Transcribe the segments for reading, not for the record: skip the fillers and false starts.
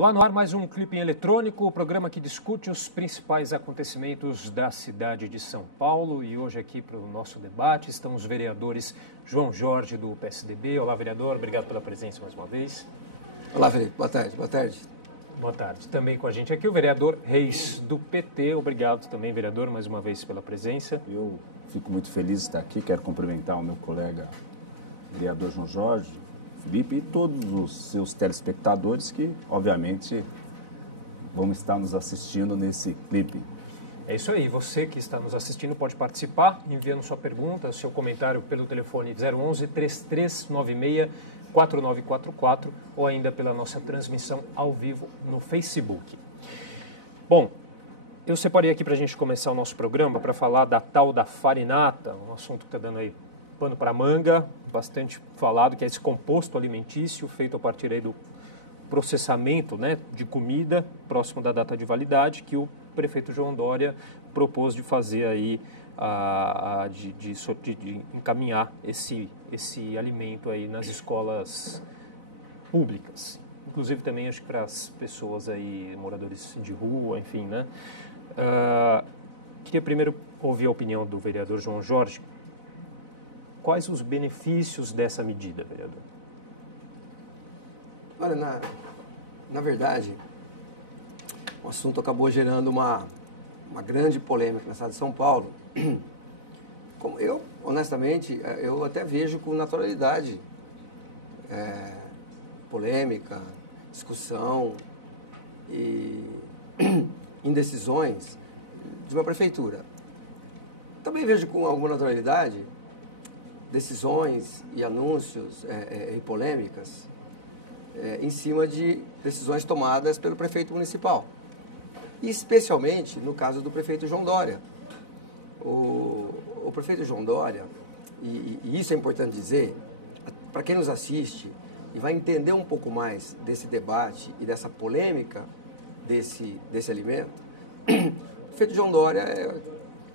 Olá, no ar mais um Clipe Eletrônico, o programa que discute os principais acontecimentos da cidade de São Paulo. E hoje aqui para o nosso debate estão os vereadores João Jorge, do PSDB. Olá, vereador, obrigado pela presença mais uma vez. Olá, Felipe, boa tarde. Boa tarde. Boa tarde. Também com a gente aqui o vereador Reis, do PT. Obrigado também, vereador, mais uma vez pela presença. Eu fico muito feliz de estar aqui, quero cumprimentar o meu colega vereador João Jorge, Felipe e todos os seus telespectadores que, obviamente, vão estar nos assistindo nesse clipe. É isso aí, você que está nos assistindo pode participar enviando sua pergunta, seu comentário pelo telefone 011-3396-4944 ou ainda pela nossa transmissão ao vivo no Facebook. Bom, eu separei aqui para a gente começar o nosso programa para falar da tal da farinata, um assunto que está dando aí pano para manga, bastante falado, que é esse composto alimentício feito a partir aí do processamento, né, de comida próximo da data de validade, que o prefeito João Dória propôs de fazer aí, de encaminhar esse alimento aí nas escolas públicas. Inclusive também acho que para as pessoas aí, moradores de rua, enfim, né. Queria primeiro ouvir a opinião do vereador João Jorge. Quais os benefícios dessa medida, vereador? Olha, na verdade, o assunto acabou gerando uma grande polêmica na cidade de São Paulo. Como eu, honestamente, eu até vejo com naturalidade polêmica, discussão e indecisões de uma prefeitura. Também vejo com alguma naturalidade decisões e anúncios e polêmicas em cima de decisões tomadas pelo prefeito municipal. E especialmente no caso do prefeito João Dória. O prefeito João Dória, e isso é importante dizer, para quem nos assiste e vai entender um pouco mais desse debate e dessa polêmica desse alimento, o prefeito João Dória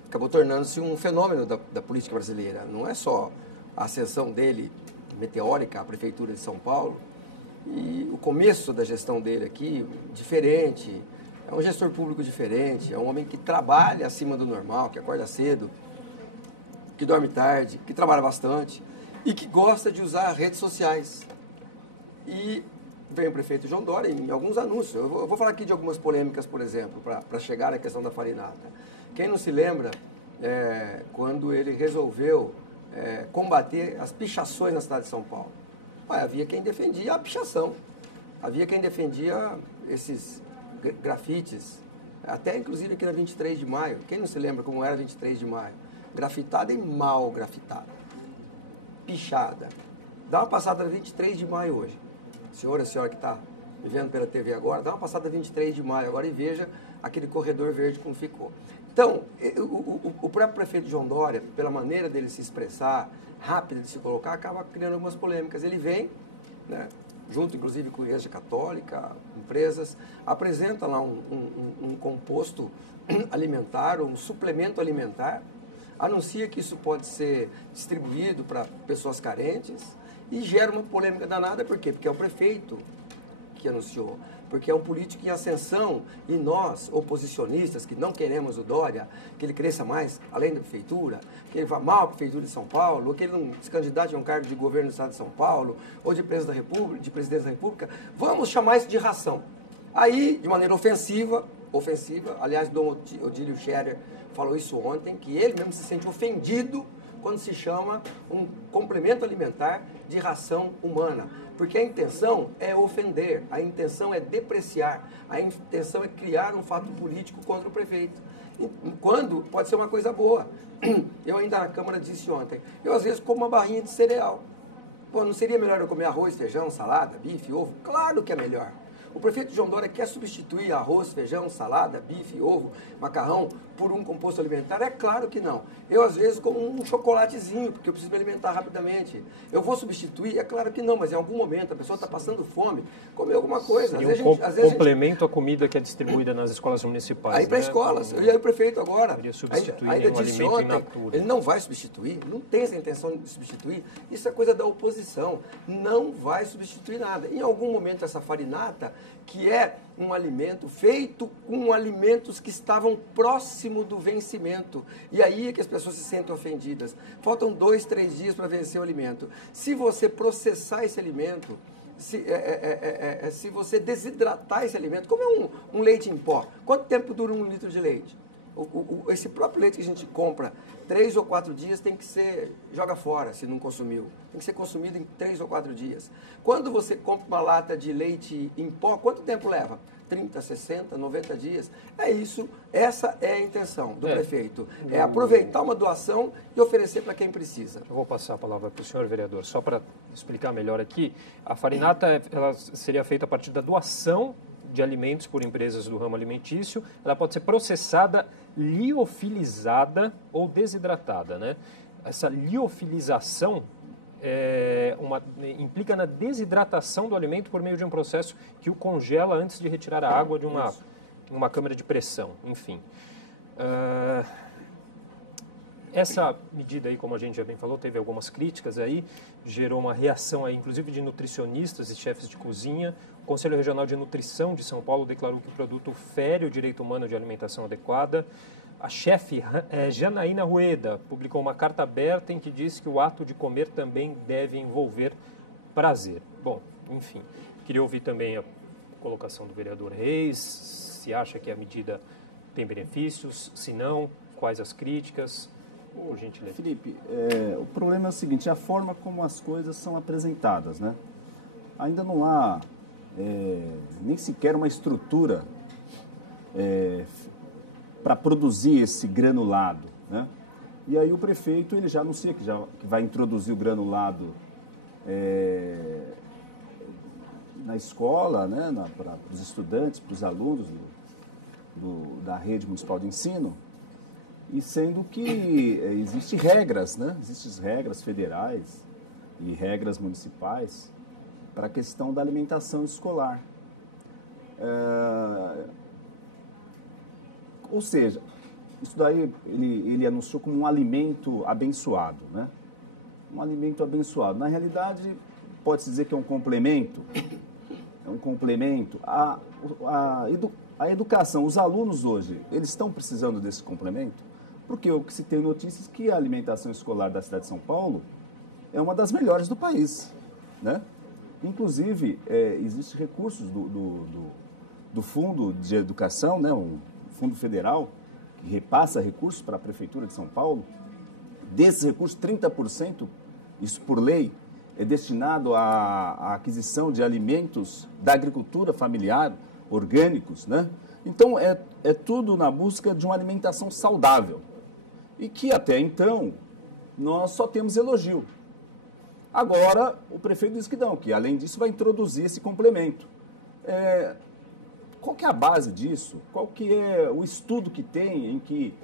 acabou tornando-se um fenômeno da política brasileira. Não é só a ascensão dele meteórica à Prefeitura de São Paulo e o começo da gestão dele aqui, diferente, é um gestor público diferente, é um homem que trabalha acima do normal, que acorda cedo, que dorme tarde, que trabalha bastante e que gosta de usar redes sociais. E vem o prefeito João Dória em alguns anúncios. Eu vou falar aqui de algumas polêmicas, por exemplo, para chegar à questão da farinata. Quem não se lembra, quando ele resolveu combater as pichações na cidade de São Paulo. Havia quem defendia a pichação, havia quem defendia esses grafites, até inclusive aqui na 23 de maio. Quem não se lembra como era 23 de maio? Grafitada e mal grafitada, pichada. Dá uma passada na 23 de maio hoje. Senhora que está me vendo pela TV agora, dá uma passada na 23 de maio agora e veja aquele corredor verde como ficou. Então, o próprio prefeito João Dória, pela maneira dele se expressar, rápido de se colocar, acaba criando algumas polêmicas. Ele vem, né, junto inclusive com a Igreja Católica, empresas, apresenta lá um composto alimentar, um suplemento alimentar, anuncia que isso pode ser distribuído para pessoas carentes e gera uma polêmica danada. Por quê? Porque é o prefeito que anunciou, porque é um político em ascensão e nós, oposicionistas, que não queremos o Dória, que ele cresça mais além da prefeitura, que ele vá mal à prefeitura de São Paulo, ou que ele não se candidate a um cargo de governo do estado de São Paulo, ou de presidência da República, vamos chamar isso de ração. Aí, de maneira ofensiva, aliás, Dom Odílio Scherer falou isso ontem, que ele mesmo se sente ofendido quando se chama um complemento alimentar de ração humana. Porque a intenção é ofender, a intenção é depreciar, a intenção é criar um fato político contra o prefeito. Quando pode ser uma coisa boa. Eu ainda na Câmara disse ontem, eu às vezes como uma barrinha de cereal. Pô, não seria melhor eu comer arroz, feijão, salada, bife, ovo? Claro que é melhor. O prefeito João Dória quer substituir arroz, feijão, salada, bife, ovo, macarrão por um composto alimentar? É claro que não. Eu, às vezes, como um chocolatezinho, porque eu preciso me alimentar rapidamente. Eu vou substituir? É claro que não, mas em algum momento a pessoa está passando fome, come alguma coisa. Complemento à comida que é distribuída nas escolas municipais. Aí para escolas. E aí o prefeito agora ainda disse ontem, ele não vai substituir, não tem essa intenção de substituir. Isso é coisa da oposição. Não vai substituir nada. Em algum momento essa farinata que é um alimento feito com alimentos que estavam próximo do vencimento. E aí é que as pessoas se sentem ofendidas. Faltam 2, 3 dias para vencer o alimento. Se você processar esse alimento, se você desidratar esse alimento, como é um leite em pó, quanto tempo dura 1 litro de leite? Esse próprio leite que a gente compra, 3 ou 4 dias tem que ser, joga fora se não consumiu. Tem que ser consumido em 3 ou 4 dias. Quando você compra uma lata de leite em pó, quanto tempo leva? 30, 60, 90 dias. É isso, essa é a intenção do prefeito. É aproveitar uma doação e oferecer para quem precisa. Eu vou passar a palavra para o senhor, vereador, só para explicar melhor aqui. A farinata ela seria feita a partir da doação de alimentos por empresas do ramo alimentício. Ela pode ser processada, liofilizada ou desidratada, né? Essa liofilização implica na desidratação do alimento por meio de um processo que o congela antes de retirar a água de uma câmara de pressão, enfim. Essa medida aí, como a gente já bem falou, teve algumas críticas aí, gerou uma reação aí, inclusive de nutricionistas e chefes de cozinha. O Conselho Regional de Nutrição de São Paulo declarou que o produto fere o direito humano de alimentação adequada. A chefe Janaína Rueda publicou uma carta aberta em que diz que o ato de comer também deve envolver prazer. Bom, enfim, queria ouvir também a colocação do vereador Reis, se acha que a medida tem benefícios, se não, quais as críticas. Por gentileza. Felipe, o problema é o seguinte, a forma como as coisas são apresentadas, né? Ainda não há nem sequer uma estrutura para produzir esse granulado, né? E aí o prefeito ele já anuncia que vai introduzir o granulado na escola, né? Para os estudantes, para os alunos da rede municipal de ensino. E sendo que existem regras, né? Existem regras federais e regras municipais para a questão da alimentação escolar. Ou seja, isso daí ele anunciou como um alimento abençoado, né? Um alimento abençoado. Na realidade, pode-se dizer que é um complemento. É um complemento. A educação, os alunos hoje, eles estão precisando desse complemento? Porque o que se tem notícias é que a alimentação escolar da cidade de São Paulo é uma das melhores do país, né? Inclusive, existem recursos do Fundo de Educação, né? Um Fundo Federal, que repassa recursos para a Prefeitura de São Paulo. Desses recursos, 30%, isso por lei, é destinado à aquisição de alimentos da agricultura familiar, orgânicos, né? Então, é tudo na busca de uma alimentação saudável. E que até então nós só temos elogio. Agora o prefeito diz que não, que além disso vai introduzir esse complemento. Qual que é a base disso? Qual que é o estudo que tem em que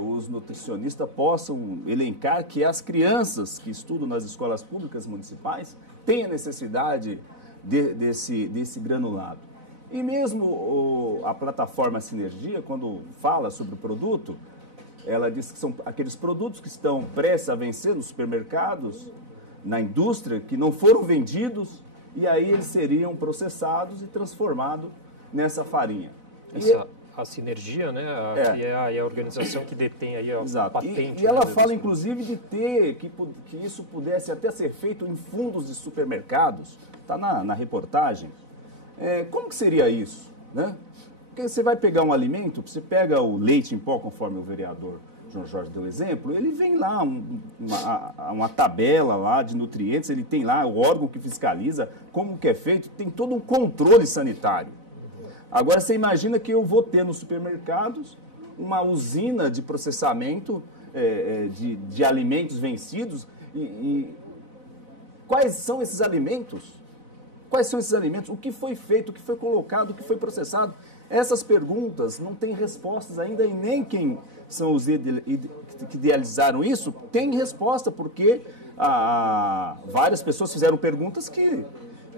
os nutricionistas possam elencar que as crianças que estudam nas escolas públicas municipais têm a necessidade desse granulado? E mesmo a plataforma Sinergia, quando fala sobre o produto, ela diz que são aqueles produtos que estão prestes a vencer nos supermercados, na indústria, que não foram vendidos, e aí eles seriam processados e transformados nessa farinha. A Sinergia, né? Que é a organização que detém aí a patente. E ela fala, inclusive, de que isso pudesse até ser feito em fundos de supermercados. Está na reportagem. Como que seria isso, né? Porque você vai pegar um alimento, você pega o leite em pó, conforme o vereador João Jorge deu exemplo, ele vem lá, uma tabela lá de nutrientes, ele tem lá o órgão que fiscaliza como que é feito, tem todo um controle sanitário. Agora você imagina que eu vou ter nos supermercados uma usina de processamento de alimentos vencidos e quais são esses alimentos? Quais são esses alimentos? O que foi feito? O que foi colocado? O que foi processado? Essas perguntas não têm respostas ainda e nem quem são os que idealizaram isso tem resposta, porque várias pessoas fizeram perguntas que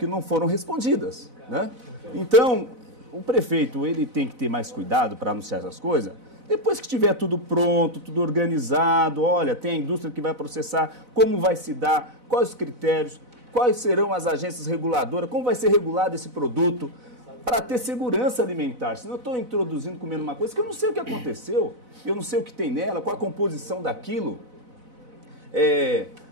não foram respondidas, né? Então, o prefeito ele tem que ter mais cuidado para anunciar essas coisas. Depois que tiver tudo pronto, tudo organizado, olha, tem a indústria que vai processar, como vai se dar, quais os critérios, quais serão as agências reguladoras, como vai ser regulado esse produto. para ter segurança alimentar. Senão eu estou introduzindo, comendo uma coisa que eu não sei o que aconteceu, eu não sei o que tem nela, qual a composição daquilo,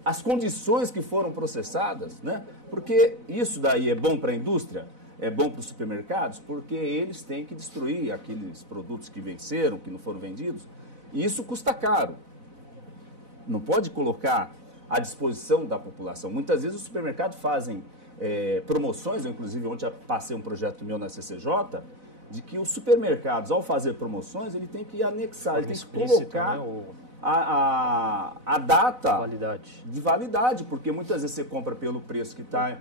as condições que foram processadas, né? Porque isso daí é bom para a indústria, é bom para os supermercados, porque eles têm que destruir aqueles produtos que venceram, que não foram vendidos, e isso custa caro. Não pode colocar à disposição da população. Muitas vezes os supermercados fazem promoções, eu inclusive ontem passei um projeto meu na CCJ, de que os supermercados, ao fazer promoções, ele tem que anexar, ele tem que colocar, né, a data de validade, porque muitas vezes você compra pelo preço que está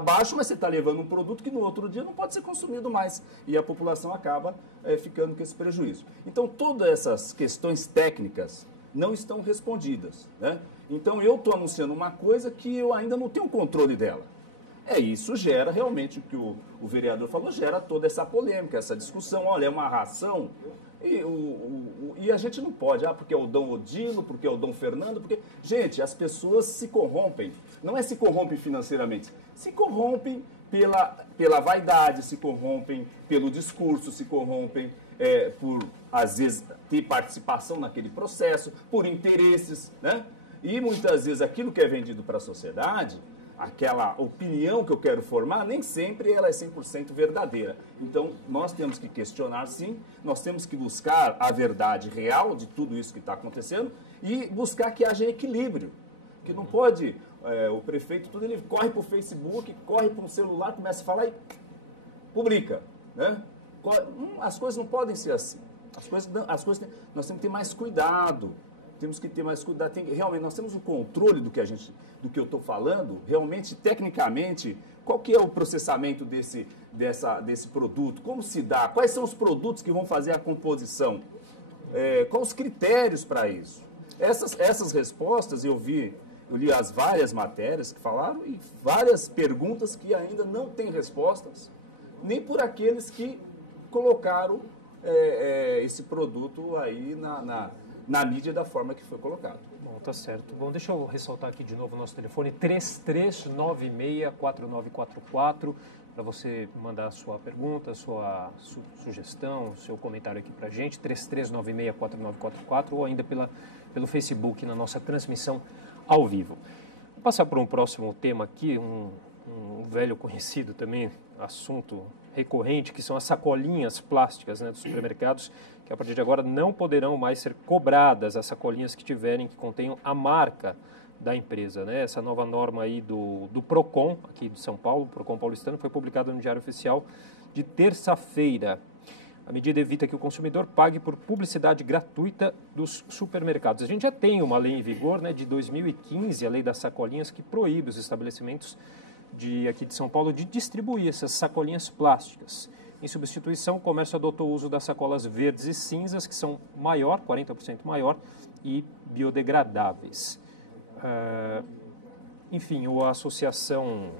baixo, mas você está levando um produto que no outro dia não pode ser consumido mais, e a população acaba ficando com esse prejuízo. Então, todas essas questões técnicas não estão respondidas, né? Então, eu estou anunciando uma coisa que eu ainda não tenho controle dela. Isso gera realmente o que o vereador falou, gera toda essa polêmica, essa discussão. Olha, é uma ração e a gente não pode, porque é o Dom Odilo, porque é o Dom Fernando, porque... Gente, as pessoas se corrompem, não é se corrompem financeiramente, se corrompem pela vaidade, se corrompem pelo discurso, se corrompem por, às vezes, ter participação naquele processo, por interesses, né? E muitas vezes aquilo que é vendido para a sociedade, aquela opinião que eu quero formar, nem sempre ela é 100% verdadeira. Então, nós temos que questionar, sim, nós temos que buscar a verdade real de tudo isso que está acontecendo e buscar que haja equilíbrio. Que não pode, o prefeito, tudo ele corre para o Facebook, corre para um celular, começa a falar e publica, né? As coisas não podem ser assim. Nós temos que ter mais cuidado. Temos que ter mais cuidado. Realmente, nós temos o controle do que eu estou falando, realmente, tecnicamente, qual que é o processamento desse produto, como se dá, quais são os produtos que vão fazer a composição, quais os critérios para isso. Essas respostas eu li as várias matérias que falaram e várias perguntas que ainda não têm respostas, nem por aqueles que colocaram esse produto aí na mídia da forma que foi colocado. Bom, tá certo. Bom, deixa eu ressaltar aqui de novo o nosso telefone, 3396-4944, para você mandar a sua pergunta, sua sugestão, seu comentário aqui para a gente, 3396-4944, ou ainda pelo Facebook, na nossa transmissão ao vivo. Vou passar para um próximo tema aqui, um velho conhecido também, assunto recorrente, que são as sacolinhas plásticas, né, dos supermercados, que a partir de agora não poderão mais ser cobradas as sacolinhas que contenham a marca da empresa, né? Essa nova norma aí do PROCON, aqui de São Paulo, PROCON paulistano, foi publicada no Diário Oficial de terça-feira. A medida evita que o consumidor pague por publicidade gratuita dos supermercados. A gente já tem uma lei em vigor, né, de 2015, a lei das sacolinhas, que proíbe os estabelecimentos aqui de São Paulo de distribuir essas sacolinhas plásticas. Em substituição, o comércio adotou o uso das sacolas verdes e cinzas, que são 40% maior, e biodegradáveis. Enfim, a Associação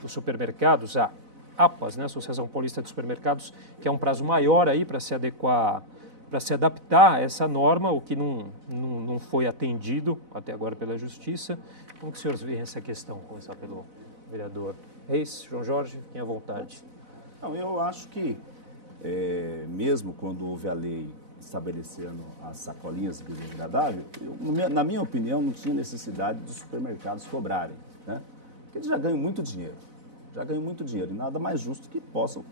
dos Supermercados, a APAS, né, Associação Paulista de Supermercados, que é um prazo maior aí para se adaptar a essa norma, o que não foi atendido até agora pela Justiça. Como que os senhores veem essa questão? Vou começar pelo vereador Reis, João Jorge, fiquem à vontade. Não, eu acho que, mesmo quando houve a lei estabelecendo as sacolinhas biodegradáveis, na minha opinião, não tinha necessidade dos supermercados cobrarem, né? Porque eles já ganham muito dinheiro, e nada mais justo que possam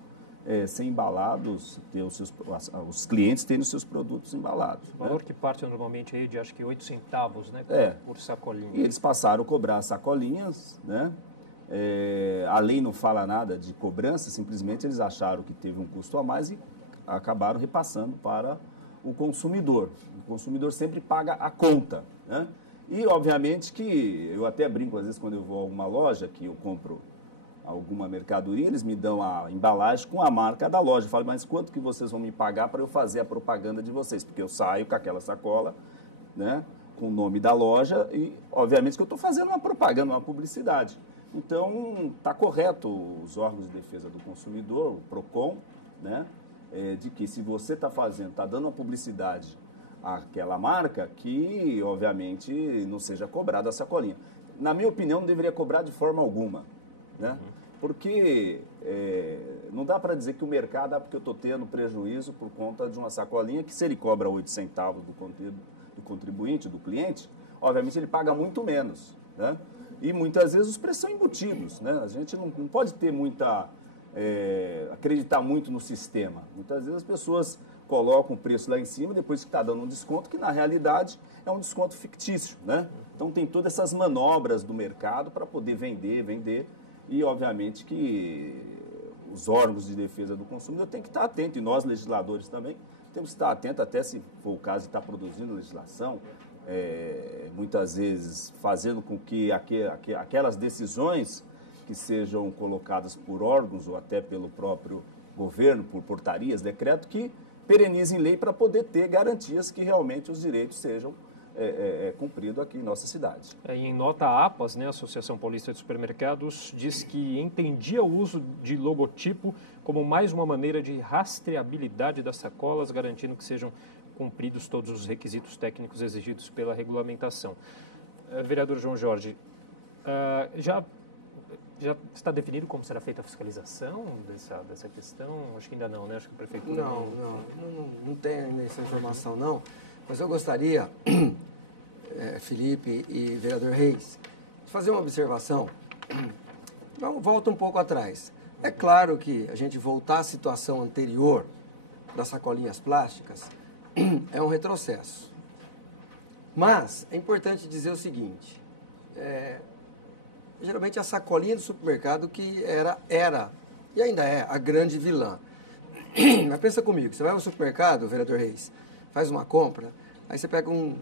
ser embalados, ter os clientes terem os seus produtos embalados. O valor, né, que parte normalmente aí de, acho que 8 centavos, né, por sacolinha. E eles passaram a cobrar sacolinhas, né? A lei não fala nada de cobrança, simplesmente eles acharam que teve um custo a mais e acabaram repassando para o consumidor. O consumidor sempre paga a conta, né? E, obviamente, que eu até brinco, às vezes, quando eu vou a uma loja, que eu compro alguma mercadoria, eles me dão a embalagem com a marca da loja. Eu falo, mas quanto que vocês vão me pagar para eu fazer a propaganda de vocês? Porque eu saio com aquela sacola, né, com o nome da loja e, obviamente, que eu estou fazendo uma propaganda, uma publicidade. Então, está correto os órgãos de defesa do consumidor, o PROCON, né, de que se você está dando uma publicidade àquela marca, que, obviamente, não seja cobrada a sacolinha. Na minha opinião, não deveria cobrar de forma alguma, né? Porque não dá para dizer que o mercado, porque eu estou tendo prejuízo por conta de uma sacolinha que, se ele cobra 8 centavos do contribuinte, do cliente, obviamente ele paga muito menos, né? E muitas vezes os preços são embutidos, né? A gente não pode ter acreditar muito no sistema. Muitas vezes as pessoas colocam o preço lá em cima, depois que está dando um desconto, que na realidade é um desconto fictício, né? Então tem todas essas manobras do mercado para poder vender, e obviamente que os órgãos de defesa do consumidor têm que estar atentos, e nós legisladores também temos que estar atentos, até se for o caso de estar produzindo legislação, muitas vezes fazendo com que aquelas decisões que sejam colocadas por órgãos ou até pelo próprio governo, por portarias, decreto, que perenizem lei para poder ter garantias que realmente os direitos sejam cumpridos aqui em nossa cidade. Em nota, a APAS, né, Associação Paulista de Supermercados, diz que entendia o uso de logotipo como mais uma maneira de rastreabilidade das sacolas, garantindo que sejam cumpridos todos os requisitos técnicos exigidos pela regulamentação. Vereador João Jorge, já está definido como será feita a fiscalização dessa questão? Acho que ainda não, né? Acho que a prefeitura não tem ainda essa informação, não. Mas eu gostaria, Felipe e vereador Reis, de fazer uma observação. Volta um pouco atrás. É claro que a gente voltar à situação anterior das sacolinhas plásticas é um retrocesso. Mas é importante dizer o seguinte, geralmente a sacolinha do supermercado que era e ainda é a grande vilã. Mas pensa comigo, você vai ao supermercado, vereador Reis, faz uma compra, aí você pega um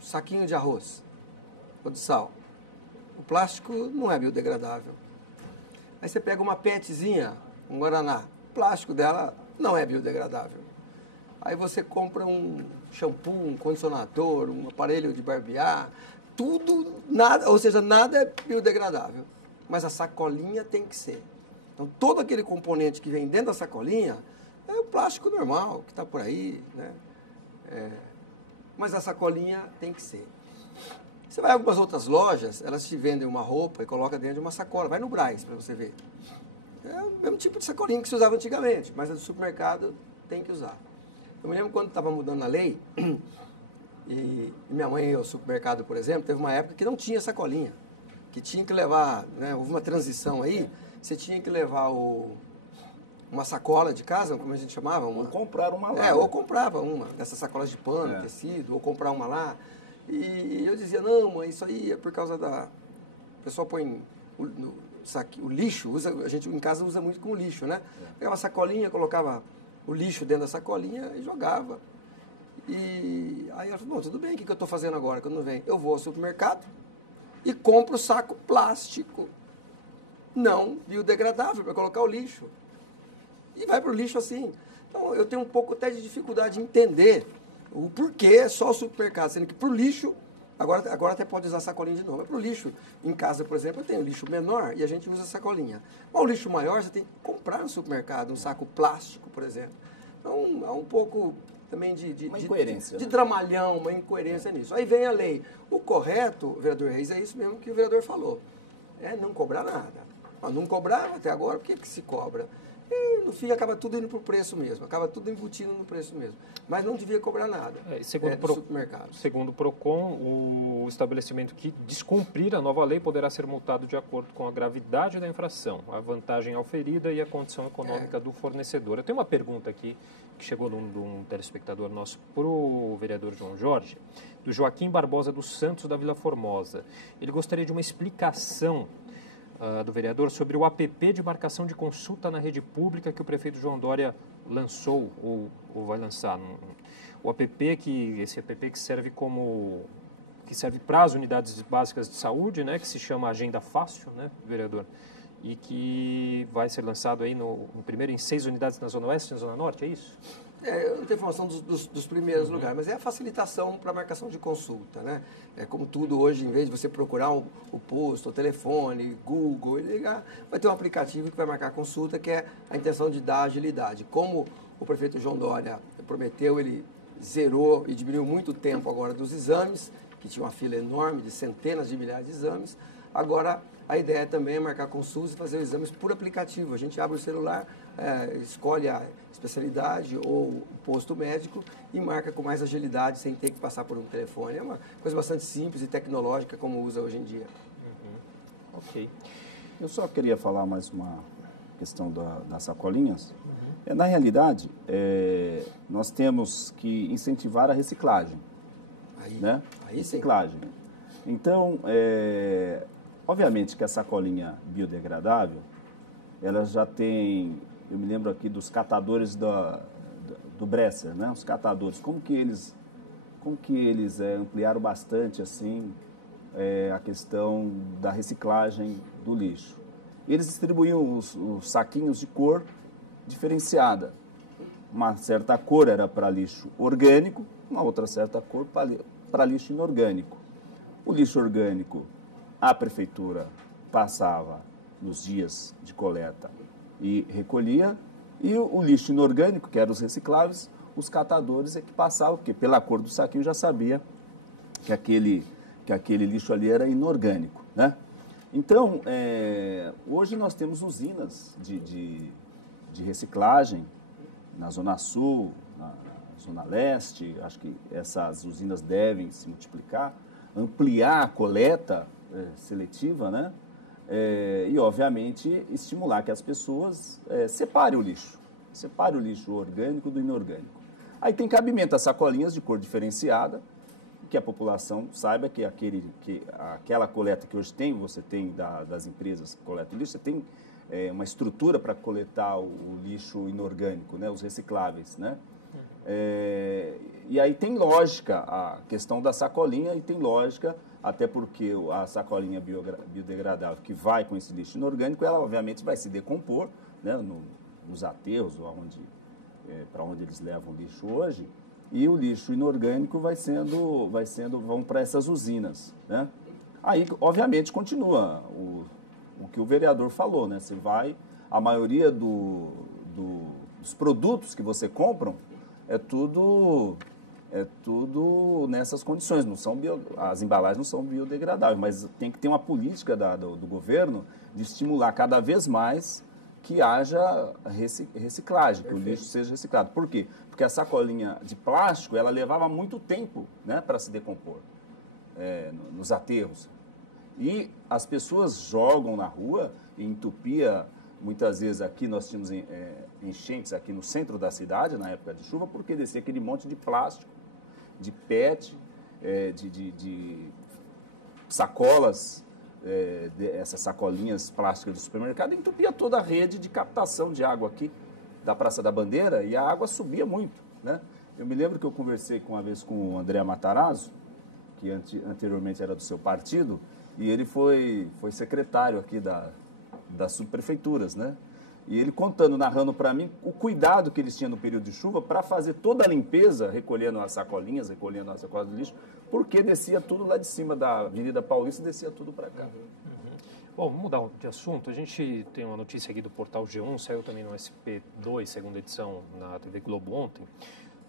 saquinho de arroz ou de sal. O plástico não é biodegradável. Aí você pega uma petzinha, um guaraná, o plástico dela não é biodegradável. Aí você compra um shampoo, um condicionador, um aparelho de barbear, tudo, nada, ou seja, nada é biodegradável. Mas a sacolinha tem que ser. Então, todo aquele componente que vem dentro da sacolinha é o plástico normal, que está por aí, né? Mas a sacolinha tem que ser. Você vai a algumas outras lojas, elas te vendem uma roupa e colocam dentro de uma sacola. Vai no Brás para você ver. É o mesmo tipo de sacolinha que se usava antigamente, mas a do supermercado tem que usar. Eu me lembro quando estava mudando a lei, e minha mãe ia ao supermercado, por exemplo, teve uma época que não tinha sacolinha, que tinha que levar, né, houve uma transição aí, você tinha que levar uma sacola de casa, como a gente chamava. Ou comprar uma lá. Ou comprava uma, dessas sacolas de pano, tecido, ou comprar uma lá. E eu dizia, não, mãe, isso aí é por causa da... O pessoal põe o lixo, a gente em casa usa muito com lixo, né? Pegava a sacolinha, colocava o lixo dentro da sacolinha e jogava. E aí ela falou, bom, tudo bem, o que eu estou fazendo agora quando não vem? Eu vou ao supermercado e compro saco plástico não biodegradável para colocar o lixo. E vai para o lixo assim. Então, eu tenho um pouco até de dificuldade de entender o porquê só o supermercado, sendo que para o lixo, agora até pode usar sacolinha de novo, mas para o lixo, em casa, por exemplo, eu tenho lixo menor e a gente usa sacolinha. Mas o lixo maior, você tem que comprar no supermercado, um saco plástico, por exemplo. Então, há um pouco também uma incoerência, de dramalhão, uma incoerência nisso. Aí vem a lei. O correto, vereador Reis, é isso mesmo que o vereador falou. É não cobrar nada. Mas não cobrava até agora, por que se cobra? E no fim acaba tudo indo para o preço mesmo, acaba tudo embutindo no preço mesmo. Mas não devia cobrar nada do supermercado. Segundo o PROCON, o estabelecimento que descumprir a nova lei poderá ser multado de acordo com a gravidade da infração, a vantagem auferida e a condição econômica do fornecedor. Eu tenho uma pergunta aqui que chegou de um telespectador nosso para o vereador João Jorge, do Joaquim Barbosa dos Santos, da Vila Formosa. Ele gostaria de uma explicação do vereador sobre o app de marcação de consulta na rede pública que o prefeito João Dória lançou ou vai lançar. O esse app que serve para as unidades básicas de saúde, né, que se chama Agenda Fácil, né, vereador, e que vai ser lançado aí primeiro em 6 unidades na Zona Oeste e na Zona Norte, é isso? Eu não tenho informação dos primeiros lugares, mas é a facilitação para a marcação de consulta, né? É como tudo hoje, em vez de você procurar o posto, o telefone, Google, e ligar, vai ter um aplicativo que vai marcar a consulta, que é a intenção de dar agilidade. Como o prefeito João Dória prometeu, ele zerou e diminuiu muito o tempo agora dos exames, que tinha uma fila enorme de centenas de milhares de exames. Agora, a ideia também é marcar consultas e fazer exames por aplicativo. A gente abre o celular, escolhe a especialidade ou o posto médico e marca com mais agilidade, sem ter que passar por um telefone. É uma coisa bastante simples e tecnológica, como usa hoje em dia. Ok. Eu só queria falar mais uma questão das sacolinhas. Na realidade, nós temos que incentivar a reciclagem. Aí sim. Reciclagem. Então, obviamente que a sacolinha biodegradável, ela já tem, eu me lembro aqui dos catadores do Bresser, né? Os catadores, como que eles ampliaram bastante assim a questão da reciclagem do lixo. Eles distribuíam os saquinhos de cor diferenciada. Uma certa cor era para lixo orgânico, uma outra certa cor para lixo inorgânico. O lixo orgânico, a prefeitura passava nos dias de coleta e recolhia, e o lixo inorgânico, que eram os recicláveis, os catadores é que passavam, porque pela cor do saquinho já sabia que aquele lixo ali era inorgânico, né? Então, hoje nós temos usinas de reciclagem na Zona Sul, na Zona Leste. Acho que essas usinas devem se multiplicar, ampliar a coleta seletiva, né? E, obviamente, estimular que as pessoas separem o lixo orgânico do inorgânico. Aí tem cabimento as sacolinhas de cor diferenciada, que a população saiba que aquela coleta que hoje você tem das empresas que coletam lixo, você tem uma estrutura para coletar o lixo inorgânico, né, os recicláveis, né? E aí tem lógica a questão da sacolinha, e tem lógica até porque a sacolinha biodegradável que vai com esse lixo inorgânico, ela obviamente vai se decompor, né, nos aterros, para onde eles levam o lixo hoje, e o lixo inorgânico vão para essas usinas, né? Aí, obviamente, continua o que o vereador falou, né? A maioria dos produtos que você compra é tudo nessas condições. As embalagens não são biodegradáveis, mas tem que ter uma política do governo de estimular cada vez mais que haja reciclagem, que o lixo seja reciclado. Por quê? Porque a sacolinha de plástico, ela levava muito tempo, né, para se decompor nos aterros. E as pessoas jogam na rua e entupia. Muitas vezes aqui nós tínhamos enchentes aqui no centro da cidade, na época de chuva, porque descia aquele monte de plástico, de PET, de sacolas, essas sacolinhas plásticas do supermercado, entupia toda a rede de captação de água aqui da Praça da Bandeira, e a água subia muito, né? Eu me lembro que eu conversei uma vez com o André Matarazzo, que anteriormente era do seu partido, e ele foi secretário aqui das subprefeituras, né? E ele narrando para mim o cuidado que eles tinham no período de chuva para fazer toda a limpeza, recolhendo as sacolas do lixo, porque descia tudo lá de cima da Avenida Paulista, descia tudo para cá. Bom, vamos mudar de assunto. A gente tem uma notícia aqui do portal G1, saiu também no SP2, segunda edição, na TV Globo ontem.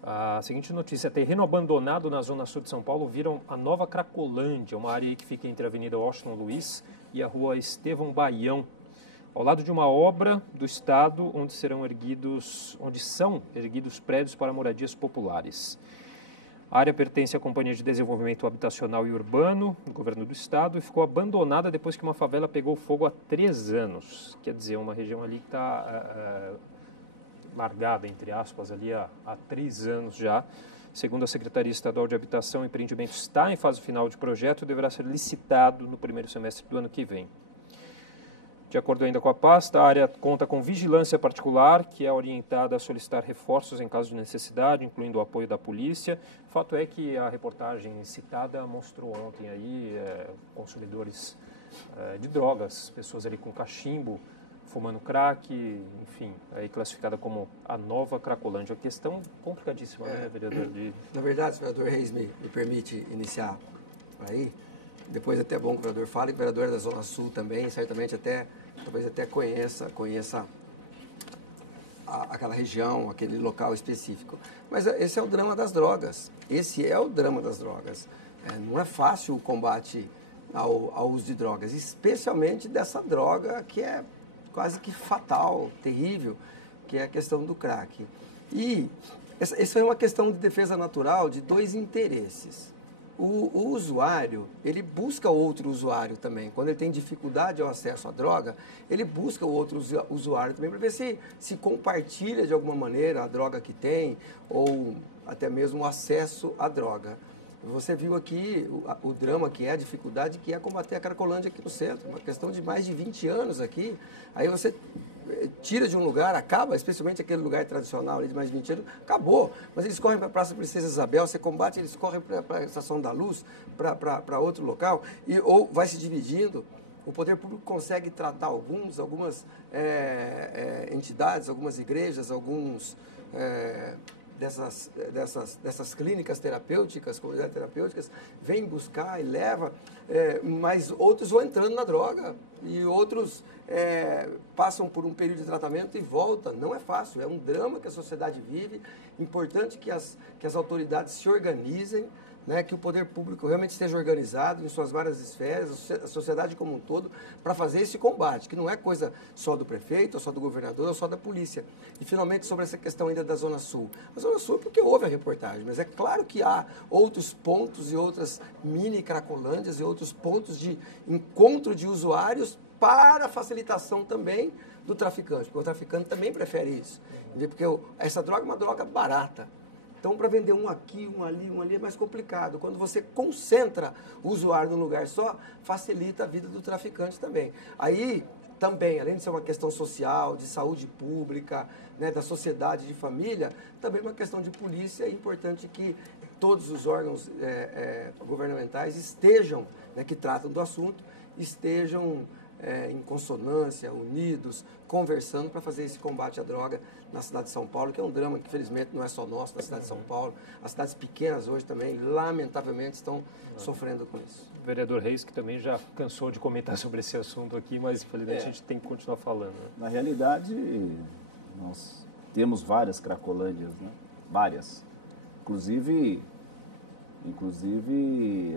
A seguinte notícia: terreno abandonado na zona sul de São Paulo viram a nova Cracolândia, uma área que fica entre a Avenida Washington Luiz e a Rua Estevão Baião, ao lado de uma obra do Estado onde são erguidos prédios para moradias populares. A área pertence à Companhia de Desenvolvimento Habitacional e Urbano, do Governo do Estado, e ficou abandonada depois que uma favela pegou fogo há 3 anos. Quer dizer, uma região ali que está largada, entre aspas, ali há 3 anos já. Segundo a Secretaria Estadual de Habitação, o empreendimento está em fase final de projeto e deverá ser licitado no primeiro semestre do ano que vem. De acordo ainda com a pasta, a área conta com vigilância particular, que é orientada a solicitar reforços em caso de necessidade, incluindo o apoio da polícia. Fato é que a reportagem citada mostrou ontem aí consumidores de drogas, pessoas ali com cachimbo, fumando crack, enfim, aí classificada como a nova Cracolândia. Uma questão complicadíssima, né, vereador? Na verdade, se o vereador Reis me permite iniciar por aí, depois até é bom que o vereador fale, o vereador é da Zona Sul também, certamente talvez até conheça aquela região, aquele local específico. Mas esse é o drama das drogas. Esse é o drama das drogas. Não é fácil o combate ao uso de drogas, especialmente dessa droga que é quase que fatal, terrível, que é a questão do crack. E essa é uma questão de defesa natural de dois interesses. O usuário, ele busca outro usuário também. Quando ele tem dificuldade ao acesso à droga, ele busca o outro usuário também para ver se compartilha de alguma maneira a droga que tem ou até mesmo o acesso à droga. Você viu aqui o drama que é, a dificuldade que é combater a Cracolândia aqui no centro. Uma questão de mais de 20 anos aqui. Aí você tira de um lugar, acaba, especialmente aquele lugar tradicional ali de mais de 20 anos, acabou. Mas eles correm para a Praça Princesa Isabel, você combate, eles correm para a Estação da Luz, para outro local, ou vai se dividindo. O poder público consegue tratar algumas entidades, algumas igrejas, dessas clínicas terapêuticas, comunidades terapêuticas, vem buscar e leva, mas outros vão entrando na droga e outros passam por um período de tratamento e voltam. Não é fácil, é um drama que a sociedade vive. Importante que as autoridades se organizem, né, que o poder público realmente esteja organizado em suas várias esferas, a sociedade como um todo, para fazer esse combate, que não é coisa só do prefeito, ou só do governador, ou só da polícia. E, finalmente, sobre essa questão ainda da Zona Sul. A Zona Sul é porque houve a reportagem, mas é claro que há outros pontos e outras mini cracolândias e outros pontos de encontro de usuários para facilitação também do traficante, porque o traficante também prefere isso. Porque essa droga é uma droga barata. Então, para vender um aqui, um ali é mais complicado. Quando você concentra o usuário num lugar só, facilita a vida do traficante também. Aí, também, além de ser uma questão social, de saúde pública, né, da sociedade, de família, também uma questão de polícia. É importante que todos os órgãos governamentais estejam, né, que tratam do assunto, estejam em consonância, unidos, conversando para fazer esse combate à droga na cidade de São Paulo, que é um drama que, infelizmente, não é só nosso, na cidade de São Paulo. As cidades pequenas hoje também, lamentavelmente, estão sofrendo com isso. O vereador Reis, que também já cansou de comentar sobre esse assunto aqui, mas, infelizmente, a gente tem que continuar falando. Né? Na realidade, nós temos várias cracolândias, né? Várias. Inclusive,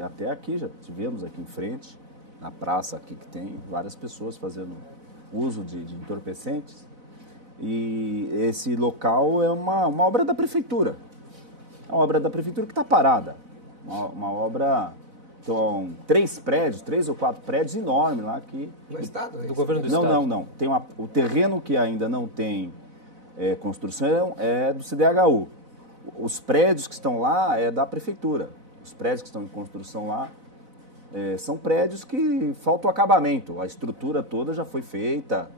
até aqui, já tivemos aqui em frente, na praça aqui que tem várias pessoas fazendo uso de entorpecentes. E esse local é uma obra da prefeitura. É uma obra da prefeitura que está parada. Uma obra... Então, 3 ou 4 prédios enormes lá que... Do Estado? Do governo do Estado? Não. Tem o terreno que ainda não tem construção é do CDHU. Os prédios que estão lá é da prefeitura. Os prédios que estão em construção lá são prédios que falta o acabamento. A estrutura toda já foi feita,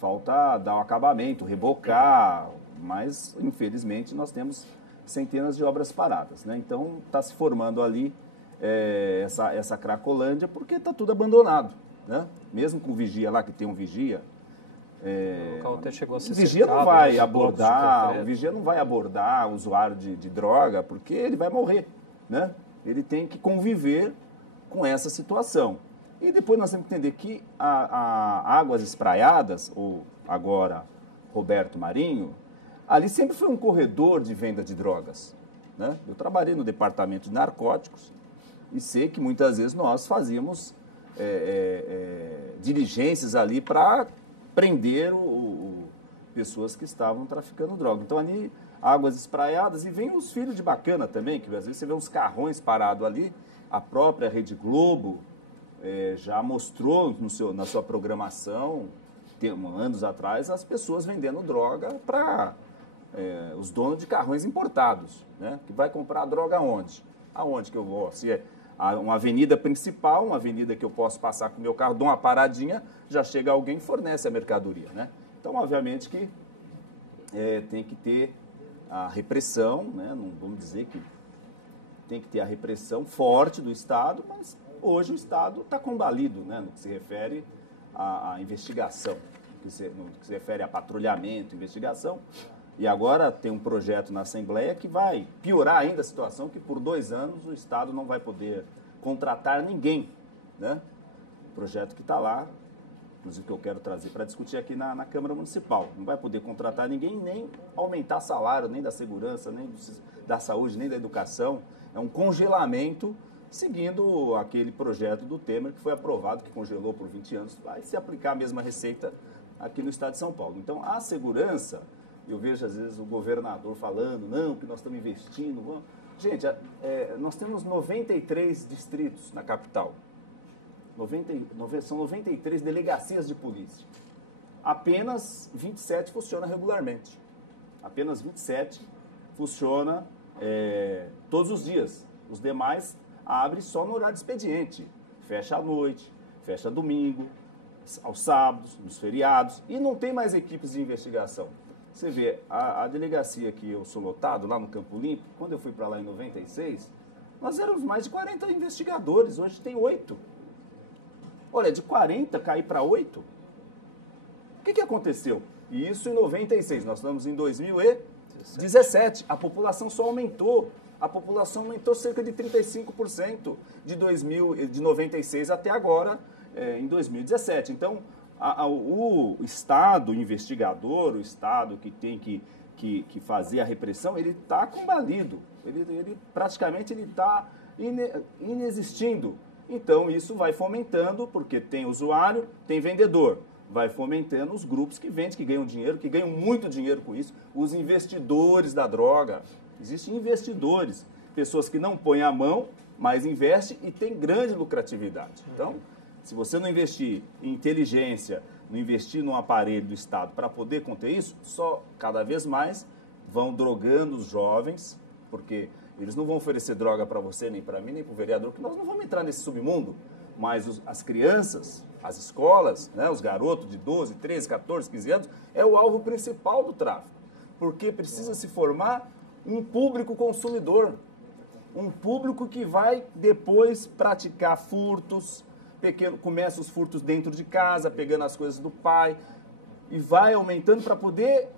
falta dar o acabamento, rebocar, mas infelizmente nós temos centenas de obras paradas, né? Então está se formando ali essa Cracolândia porque está tudo abandonado, né? Mesmo com vigia lá, que tem um vigia, o local até chegou a ser o vigia cercado, não vai né? abordar, o vigia não vai abordar o usuário de droga porque ele vai morrer, né? Ele tem que conviver com essa situação. E depois nós temos que entender que a Águas Espraiadas, ou agora Roberto Marinho, ali sempre foi um corredor de venda de drogas, né? Eu trabalhei no departamento de narcóticos e sei que muitas vezes nós fazíamos diligências ali para prender pessoas que estavam traficando droga. Então ali, Águas Espraiadas, e vem os filhos de bacana também, que às vezes você vê uns carrões parados ali. A própria Rede Globo já mostrou na sua programação, anos atrás, as pessoas vendendo droga para os donos de carrões importados, né? Que vai comprar droga aonde? Aonde que eu vou? Se é uma avenida principal, uma avenida que eu posso passar com o meu carro, dou uma paradinha, já chega alguém e fornece a mercadoria, né? Então, obviamente que tem que ter a repressão, né? Não vamos dizer que tem que ter a repressão forte do Estado, mas hoje o Estado está combalido, né? No que se refere à investigação, no que se refere a patrulhamento, investigação. E agora tem um projeto na Assembleia que vai piorar ainda a situação, que por 2 anos o Estado não vai poder contratar ninguém, né? O projeto que está lá, inclusive que eu quero trazer para discutir aqui na Câmara Municipal. Não vai poder contratar ninguém, nem aumentar salário, nem da segurança, nem da saúde, nem da educação. É um congelamento seguindo aquele projeto do Temer que foi aprovado, que congelou por 20 anos, vai se aplicar a mesma receita aqui no estado de São Paulo. Então, a segurança, eu vejo às vezes o governador falando, não, que nós estamos investindo. Vamos... Gente, nós temos 93 distritos na capital. São 93 delegacias de polícia. Apenas 27 funcionam regularmente. Apenas 27 funciona todos os dias. Os demais abrem só no horário de expediente. Fecha à noite, fecha domingo, aos sábados, nos feriados. E não tem mais equipes de investigação. Você vê, a delegacia que eu sou lotado, lá no Campo Limpo, quando eu fui para lá em 96, nós éramos mais de 40 investigadores, hoje tem 8. Olha, de 40 cair para 8? O que aconteceu? E isso em 96, nós estamos em 2017, a população só aumentou. A população aumentou cerca de 35% de 96 até agora, em 2017. Então, o Estado investigador, o Estado que tem que fazer a repressão, ele está combalido. Ele praticamente está inexistindo. Então, isso vai fomentando, porque tem usuário, tem vendedor. Vai fomentando os grupos que vendem, que ganham dinheiro, que ganham muito dinheiro com isso. Os investidores da droga. Existem investidores, pessoas que não põem a mão, mas investem e têm grande lucratividade. Então, se você não investir em inteligência, não investir num aparelho do Estado para poder conter isso, só cada vez mais vão drogando os jovens, porque eles não vão oferecer droga para você, nem para mim, nem para o vereador, que nós não vamos entrar nesse submundo. Mas as crianças, as escolas, né, os garotos de 12, 13, 14, 15 anos, é o alvo principal do tráfico. Porque precisa se formar um público consumidor. Um público que vai depois praticar furtos, começa os furtos dentro de casa, pegando as coisas do pai, e vai aumentando para poder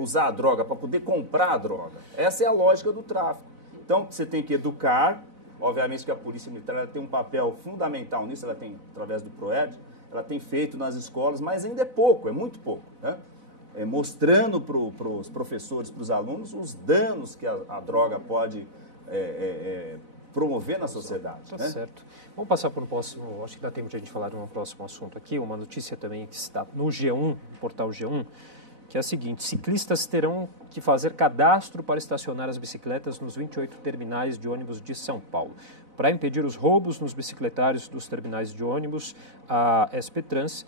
usar a droga, para poder comprar a droga. Essa é a lógica do tráfico. Então, você tem que educar. Obviamente que a Polícia Militar ela tem um papel fundamental nisso, ela tem, através do PROERD, ela tem feito nas escolas, mas ainda é pouco, é muito pouco, né? Mostrando para os professores, para os alunos, os danos que a droga pode promover na sociedade. Tá, né? Certo. Vamos passar para o próximo, acho que dá tempo de a gente falar de um próximo assunto aqui, uma notícia também que está no G1, portal G1, que é a seguinte: ciclistas terão que fazer cadastro para estacionar as bicicletas nos 28 terminais de ônibus de São Paulo. Para impedir os roubos nos bicicletários dos terminais de ônibus, a SP Trans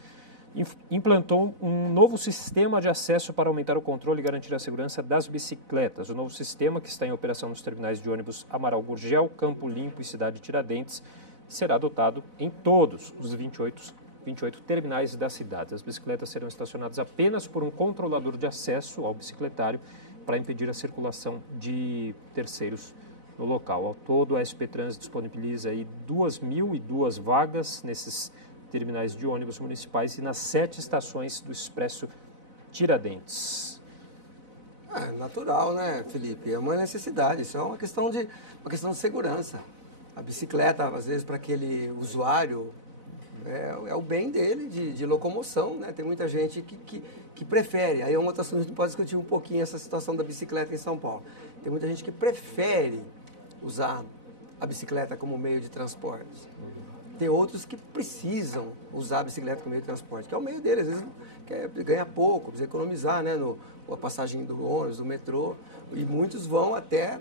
implantou um novo sistema de acesso para aumentar o controle e garantir a segurança das bicicletas. O novo sistema, que está em operação nos terminais de ônibus Amaral Gurgel, Campo Limpo e Cidade Tiradentes, será adotado em todos os 28 terminais da cidade. As bicicletas serão estacionadas apenas por um controlador de acesso ao bicicletário para impedir a circulação de terceiros no local. Ao todo, a SP Trans disponibiliza aí 2.002 vagas nesses terminais de ônibus municipais e nas 7 estações do Expresso Tiradentes. É natural, né, Felipe? É uma necessidade, isso é uma questão de segurança. A bicicleta, às vezes, para aquele usuário, é o bem dele, de locomoção, né? Tem muita gente que prefere, aí é uma outra assunto, a gente pode discutir um pouquinho essa situação da bicicleta em São Paulo. Tem muita gente que prefere usar a bicicleta como meio de transporte. Tem outros que precisam usar a bicicleta como meio de transporte, que é o meio dele, às vezes quer ganhar pouco, precisa economizar, né, a passagem do ônibus, do metrô, e muitos vão até,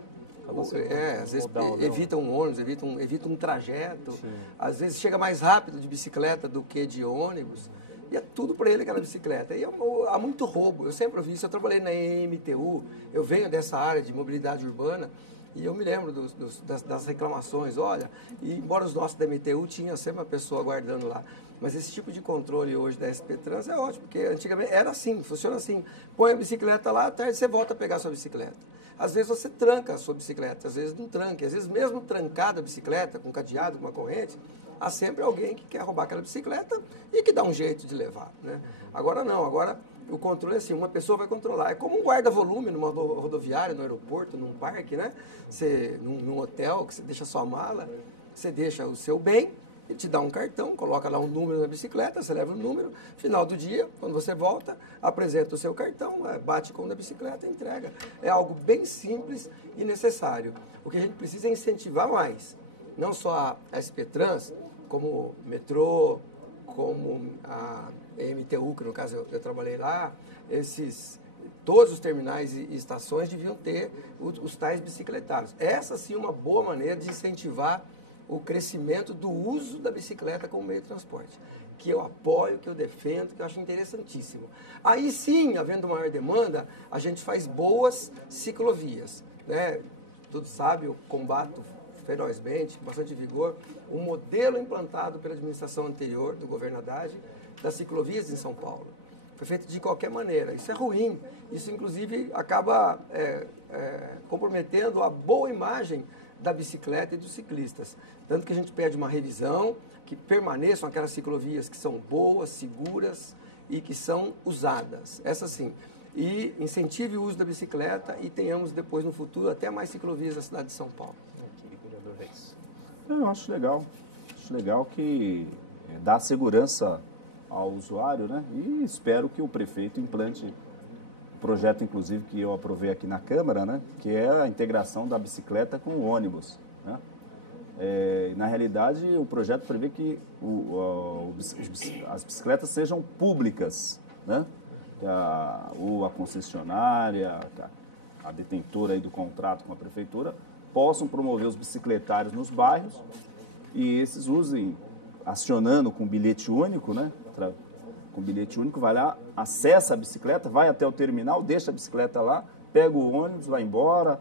às vezes evitam um ônibus, evitam um trajeto, sim. Às vezes chega mais rápido de bicicleta do que de ônibus, e é tudo para ele aquela bicicleta. E há muito roubo, eu sempre ouvi isso, eu trabalhei na MTU, eu venho dessa área de mobilidade urbana, e eu me lembro das reclamações, olha, e embora os nossos da MTU tinha sempre uma pessoa guardando lá, mas esse tipo de controle hoje da SP Trans é ótimo, porque antigamente era assim, funciona assim, põe a bicicleta lá, à tarde você volta a pegar a sua bicicleta. Às vezes você tranca a sua bicicleta, às vezes não tranca, às vezes mesmo trancada a bicicleta, com cadeado, com uma corrente, há sempre alguém que quer roubar aquela bicicleta e que dá um jeito de levar, né? Agora não, agora o controle é assim, uma pessoa vai controlar. É como um guarda-volume numa rodoviária, no aeroporto, num parque, né? Num hotel, que você deixa sua mala, você deixa o seu bem, ele te dá um cartão, coloca lá um número na bicicleta, você leva o número, final do dia, quando você volta, apresenta o seu cartão, bate com o da bicicleta e entrega. É algo bem simples e necessário. O que a gente precisa é incentivar mais. não só a SP Trans, como metrô, como a MTU, que no caso eu trabalhei lá, todos os terminais e estações deviam ter os tais bicicletários. Essa sim é uma boa maneira de incentivar o crescimento do uso da bicicleta como meio de transporte, que eu apoio, que eu defendo, que eu acho interessantíssimo. Aí sim, havendo maior demanda, a gente faz boas ciclovias, né? Todos sabem, eu combato ferozmente, com bastante vigor, o modelo implantado pela administração anterior do governo Haddad das ciclovias em São Paulo. Foi feito de qualquer maneira. Isso é ruim. Isso, inclusive, acaba comprometendo a boa imagem da bicicleta e dos ciclistas. Tanto que a gente pede uma revisão, que permaneçam aquelas ciclovias que são boas, seguras e que são usadas. Essa sim. E incentive o uso da bicicleta e tenhamos depois, no futuro, até mais ciclovias na cidade de São Paulo. Eu acho legal. Acho legal que dá segurança ao usuário, né? E espero que o prefeito implante o projeto, inclusive, que eu aprovei aqui na Câmara, né? Que é a integração da bicicleta com o ônibus, né? Na realidade, o projeto prevê que as bicicletas sejam públicas, né? A concessionária, a detentora aí do contrato com a prefeitura, possam promover os bicicletários nos bairros e esses usem, acionando com bilhete único, né? Com bilhete único, vai lá, acessa a bicicleta, vai até o terminal, deixa a bicicleta lá, pega o ônibus, vai embora,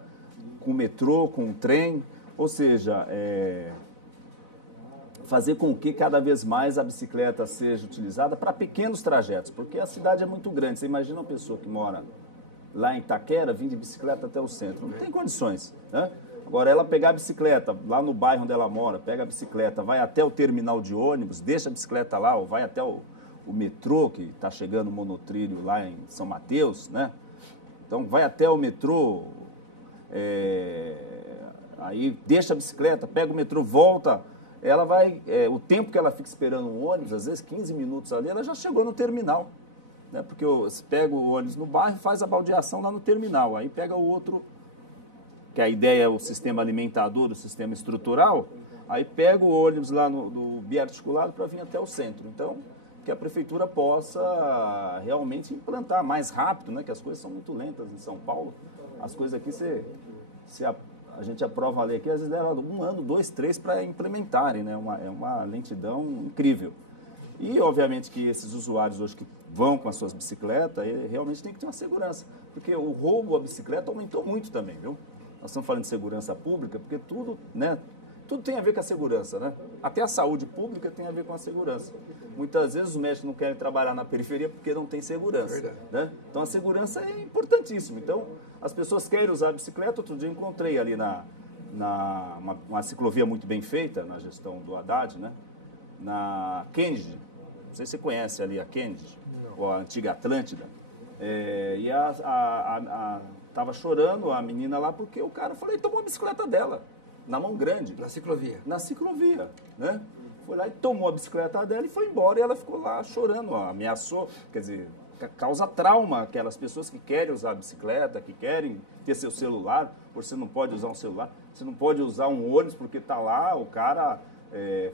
com o metrô, com o trem, ou seja, fazer com que cada vez mais a bicicleta seja utilizada para pequenos trajetos, porque a cidade é muito grande. Você imagina uma pessoa que mora lá em Itaquera, vir de bicicleta até o centro, não tem condições, né? Agora, ela pegar a bicicleta lá no bairro onde ela mora, pega a bicicleta, vai até o terminal de ônibus, deixa a bicicleta lá, ou vai até o metrô, que está chegando o monotrilho lá em São Mateus, né? Então, vai até o metrô, aí deixa a bicicleta, pega o metrô, volta, ela vai, o tempo que ela fica esperando o ônibus, às vezes 15 minutos ali, ela já chegou no terminal, né? Porque você pega o ônibus no bairro e faz a baldeação lá no terminal, aí pega o outro, que a ideia é o sistema alimentador, o sistema estrutural, aí pega o ônibus lá no biarticulado para vir até o centro. Então, que a prefeitura possa realmente implantar mais rápido, né? Que as coisas são muito lentas em São Paulo. As coisas aqui, a gente aprova a lei aqui, às vezes leva 1 ano, 2, 3 para implementarem, né? É uma lentidão incrível. E, obviamente, que esses usuários hoje que vão com as suas bicicletas, realmente tem que ter uma segurança. Porque o roubo à bicicleta aumentou muito também, viu? Nós estamos falando de segurança pública, porque tudo, né? Tudo tem a ver com a segurança, né? Até a saúde pública tem a ver com a segurança. Muitas vezes os médicos não querem trabalhar na periferia porque não tem segurança, né? Então a segurança é importantíssima. Então as pessoas querem usar a bicicleta. Outro dia eu encontrei ali uma ciclovia muito bem feita na gestão do Haddad, né? Na Kennedy, não sei se você conhece ali a Kennedy, ou a antiga Atlântida. E tava chorando a menina lá porque o cara falou, ele tomou a bicicleta dela. Na mão grande. Na ciclovia. Na ciclovia, né? Foi lá e tomou a bicicleta dela e foi embora. E ela ficou lá chorando, ameaçou. Quer dizer, causa trauma aquelas pessoas que querem usar a bicicleta, que querem ter seu celular. Você não pode usar um celular, você não pode usar um ônibus porque está lá o cara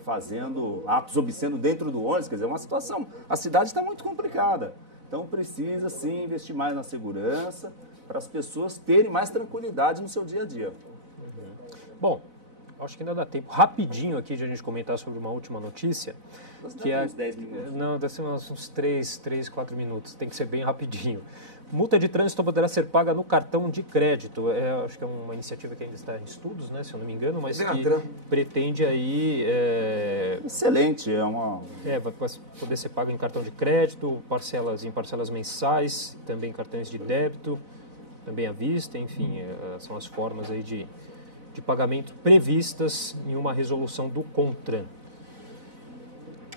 fazendo atos obscenos dentro do ônibus. Quer dizer, é uma situação. A cidade está muito complicada. Então precisa sim investir mais na segurança para as pessoas terem mais tranquilidade no seu dia a dia. Bom, acho que ainda dá tempo rapidinho aqui de a gente comentar sobre uma última notícia. Que é uns 10 minutos. Não, deve ser uns 3, 4 minutos. Tem que ser bem rapidinho. Multa de trânsito poderá ser paga no cartão de crédito. Acho que é uma iniciativa que ainda está em estudos, né, se eu não me engano, mas que pretende aí... Excelente, vai poder ser pago em cartão de crédito, em parcelas mensais, também cartões de débito, também à vista, enfim, são as formas aí de pagamento previstas em uma resolução do CONTRAN.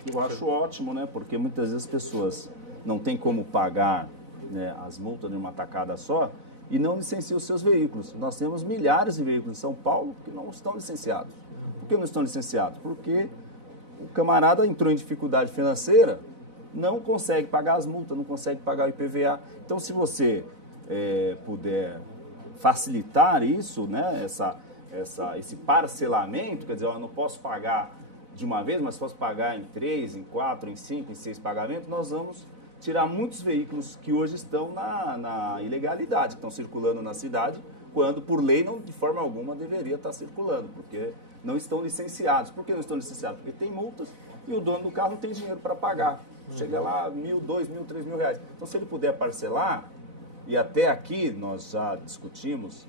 Eu acho ótimo, né? Porque muitas vezes as pessoas não têm como pagar, né, as multas em uma tacada só e não licenciam os seus veículos. Nós temos milhares de veículos em São Paulo que não estão licenciados. Por que não estão licenciados? Porque o camarada entrou em dificuldade financeira, não consegue pagar as multas, não consegue pagar o IPVA. Então, se você puder facilitar isso, né, esse parcelamento, quer dizer, eu não posso pagar de uma vez, mas se posso pagar em 3, em 4, em 5, em 6 pagamentos, nós vamos tirar muitos veículos que hoje estão na ilegalidade, que estão circulando na cidade, quando por lei não, de forma alguma, deveria estar circulando, porque não estão licenciados. Por que não estão licenciados? Porque tem multas e o dono do carro não tem dinheiro para pagar. Chega lá R$1.000, R$2.000, R$3.000. Então, se ele puder parcelar, e até aqui nós já discutimos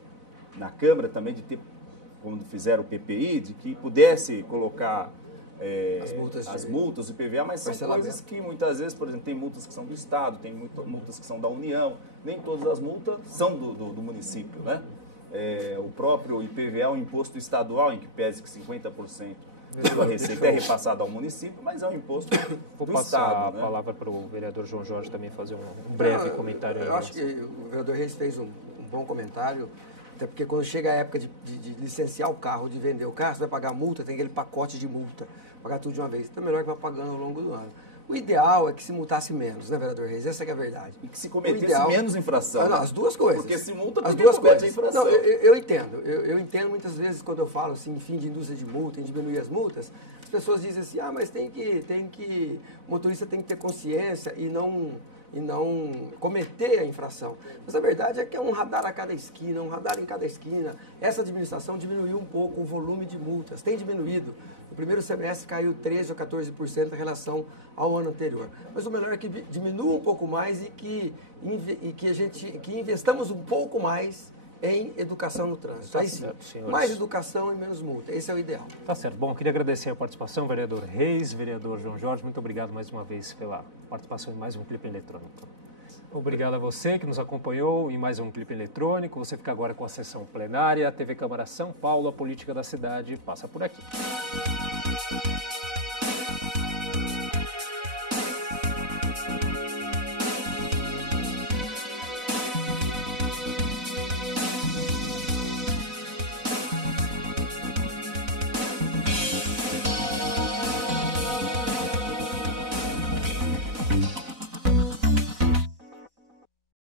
na Câmara também de ter, quando fizeram o PPI, de que pudesse colocar as multas do IPVA, mas são coisas que muitas vezes, por exemplo, tem multas que são do Estado, tem multas que são da União, nem todas as multas são do município, né? O próprio IPVA é um imposto estadual, em que pese que 50% da receita é repassada ao município, mas é um imposto do Estado. Vou passar a palavra para o vereador João Jorge também fazer um breve comentário. Eu acho que o vereador Reis fez um bom comentário, até porque quando chega a época de licenciar o carro, de vender o carro, você vai pagar multa, tem aquele pacote de multa, pagar tudo de uma vez. Então é melhor que vai pagando ao longo do ano. O ideal é que se multasse menos, né, vereador Reis? Essa é a verdade. E que se cometesse menos infração. Não, as duas coisas. Porque se multa, as duas coisas. Infração. Não, eu entendo. Eu entendo muitas vezes quando eu falo assim, em fim de indústria de multa, em diminuir as multas, as pessoas dizem assim, mas o motorista tem que ter consciência e não cometer a infração. Mas a verdade é que é um radar a cada esquina, um radar em cada esquina. Essa administração diminuiu um pouco o volume de multas, tem diminuído. No primeiro semestre caiu 13% ou 14% em relação ao ano anterior. Mas o melhor é que diminua um pouco mais e que investamos um pouco mais em educação no trânsito. Tá certo, senhores. Mais educação e menos multa. Esse é o ideal. Tá certo. Bom, queria agradecer a participação, vereador Reis, vereador João Jorge. Muito obrigado mais uma vez pela participação em mais um Clipe Eletrônico. Obrigado a você que nos acompanhou em mais um Clipe Eletrônico. Você fica agora com a sessão plenária. TV Câmara São Paulo, a política da cidade passa por aqui.